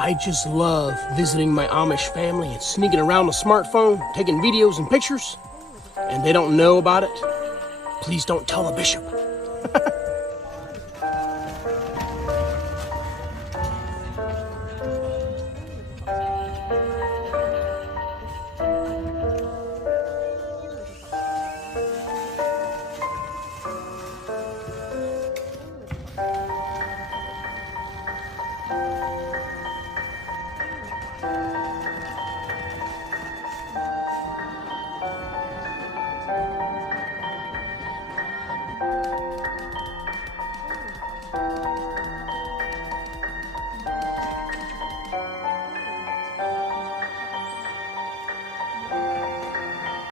I just love visiting my Amish family and sneaking around the smartphone, taking videos and pictures, and they don't know about it. Please don't tell the bishop.